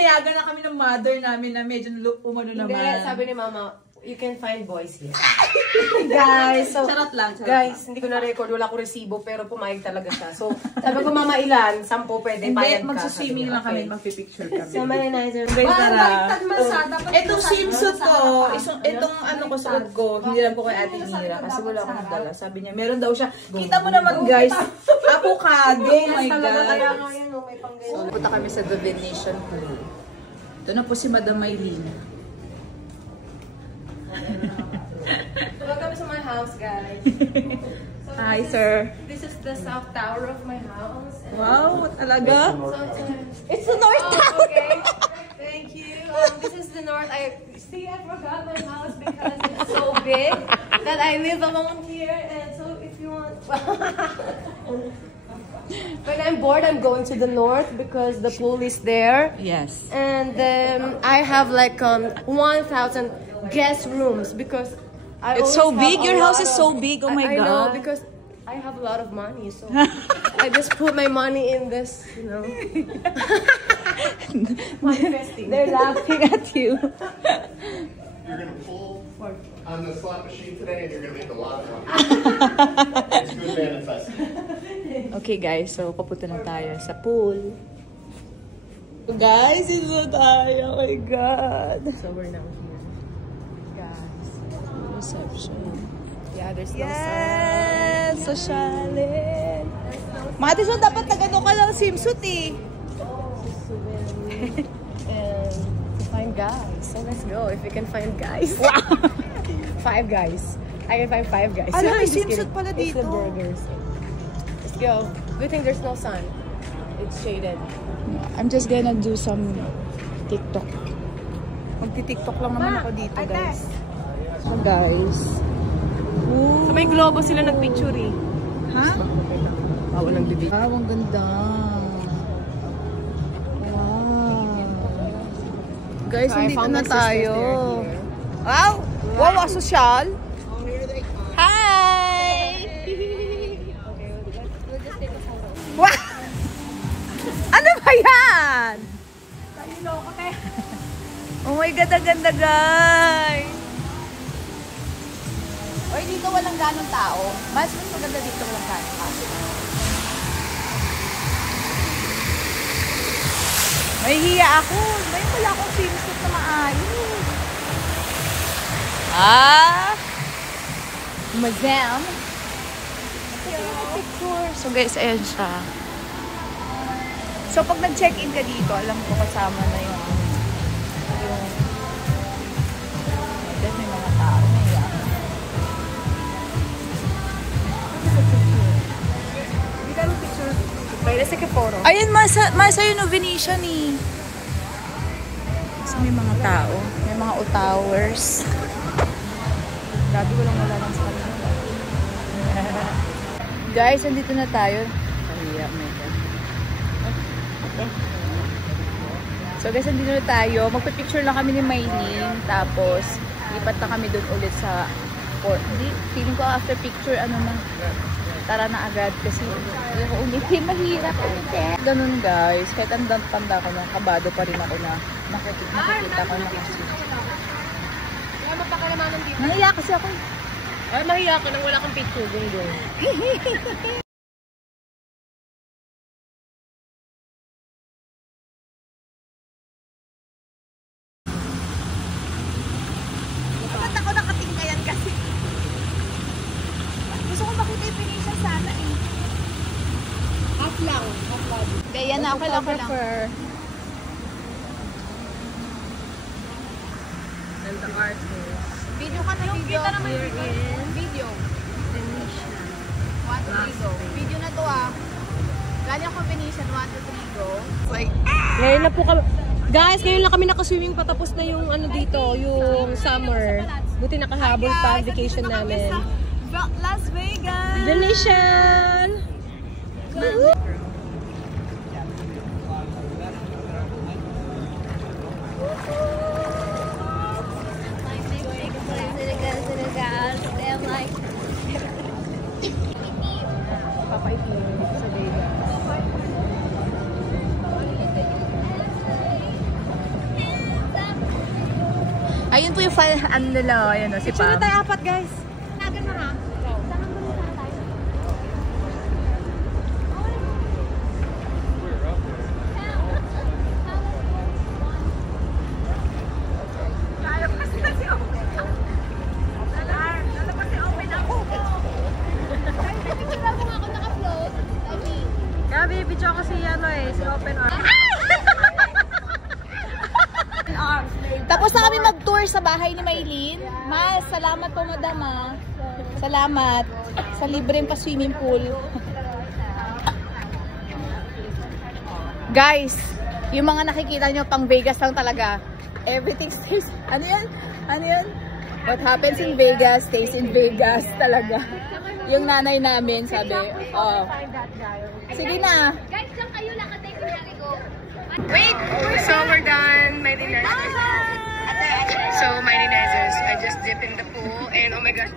pinayagan na kami ng mother namin na medyo umano naman. Hindi, sabi ni Mama, you can find boys here. Guys, so, charot lang. Guys, hindi ko na-record, wala ko resibo, pero pumayag talaga siya. So, sabi ko, Mama, ilan? 10 pwede, payag ka. Magsuswimming lang kami, magpipicture kami. So, mayonnaise. Guys, tara. Itong swimsuit ko, itong ano ko suot ko, hindi lang ko kay Ate Mira kasi wala akong dala. Sabi niya, meron daw siya. Kita mo naman guys, avocado, my God. So, punta kami sa The Venetian Pool. Ito na po si Madam Maylene. Welcome to my house, guys. So Hi, sir. This is the south tower of my house. Wow, talaga? It's the north tower. Okay. Thank you. This is the north. I forgot my house because it's so big that I live alone here. And so if you want, when I'm bored, I'm going to the north because the pool is there. Yes. And I have like 1,000 guest rooms because it's so big. Your house is so big. Oh my God. I know because I have a lot of money, so I just put my money in this, you know. Manifesting. They're laughing at you. You're gonna pull on the slot machine today, and you're gonna make a lot of money. It's good manifesting. Okay guys, so papunta na tayo sa pool. Guys, ito tayo. Oh my God. So we're now here. Guys, reception. Yeah, there's no Yes! Socialin. Mati, so dapat nagano ka lang swimsuit eh. And to find guys. So let's go. If we can find guys. Wow! 5 guys. I can find 5 guys. Alam, may Just swimsuit kidding. pala It's dito. the burgers. Let's go. Good thing there's no sun. It's shaded. I'm just gonna do some TikTok. Magti-TikTok lang naman ako dito, guys. So, guys. Ooh. Sa may globo sila nagpicture eh. Ha? Walang bibig. Wow, ang ganda. Wow. Guys, So, I nandito found na my sisters tayo. there. Wow! Wow, asosyal. Hi! Wow! Ano ba yan? Oh my God, ang ganda guys! Oy, dito walang ganong tao. Mas maganda dito walang ganong tao. Mahihiya ako. May wala akong swimsuit na maayos. Madam. Picture. So guys, ayan siya. So pag nag-check-in ka dito, alam ko kasama na yung then may mga tao. Mahihiya ako. Let's take a photo. Ayun, masa yun o Venetian eh. So may mga tao. May mga towers. Grabe ko lang wala lang sa kanila. Guys, nandito na tayo. Kahiya, my God. So guys, nandito na tayo. Magpipicture lang kami ni Maylene. Tapos, lipat na kami doon ulit sa port. Feeling ko after picture, ano na, tara na agad kasi yung umiti, mahirap. Ganun guys. Kahit ang tanda ko na, kabado pa rin ako na nakikita ko na kasi. Kaya mapakalaman dito. Nangiyak kasi ako. Ay, mahiya ka nang wala kang picture. Gung-gung. Ba't ako nakatingkayan kasi? Gusto ko makita yung Venetian sana eh. Half lang. Half lang. Kaya na, okay lang. And the artist. Video ka na video. Video. Venetian. 1, 2, 3, go. Video na to ah. Galing ako Venetian, 1, 2, 3, go. Like, Ngayon na po kami. Guys, ngayon lang kami nakaswimming patapos na yung ano dito, yung summer. Buti nakahabol pa ang vacation namin. Las Vegas! Venetian! Papaitin dito sa Vegas. Ayun po yung fan, ano nila, ayun si Picture na Pam. tayo apat, guys. Nagan mo ha? Saan ang gusto na tayo? Gabi, video ko si si Open Arms. Tapos na kami mag-tour sa bahay ni Maylin. Mas, salamat po madam ah. Salamat sa libreng pa-swimming pool. Guys, yung mga nakikita nyo pang Vegas lang talaga. Everything stays, ano yan? Ano yan? What happens in Vegas stays in Vegas talaga. Yung nanay namin sabi, oh, sige na. Guys, lang kayo nakatay kunyari ko. Wait! So we're done. So, my name is I just dip in the pool and oh my gosh,